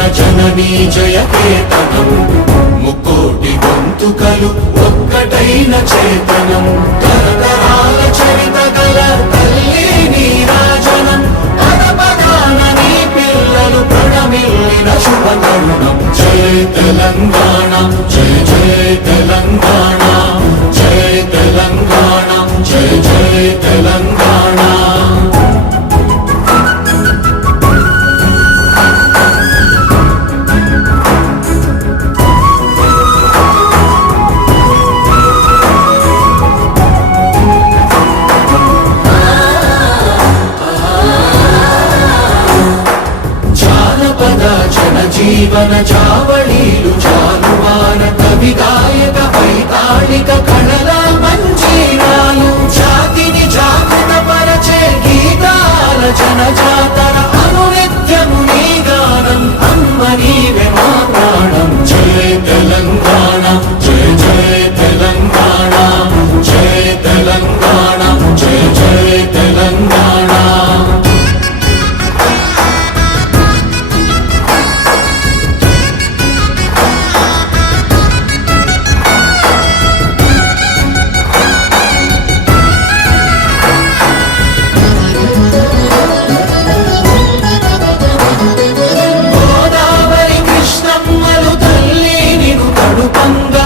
మన జననీ జయ కేతనం. ముకోటి గొంతుకలు ఒక్కటైన చేతనం. తరతరాల చరిత గల తల్లి నీరాజనం. పద పదాన పిల్లలు ప్రణమిల్లిన శుభ తరుణం. జయ తెలంగాణ జయ జయ తెలంగాణ జయ తెలంగాణ జయ జయ తెలంగాణ. జీవన చావళీలు జానువాన కవి గాయక వైతాళిక కళల మంజీరాలు జాతిని జాగ్రత్త పరచే గీతాల జన ஒரு பங்கு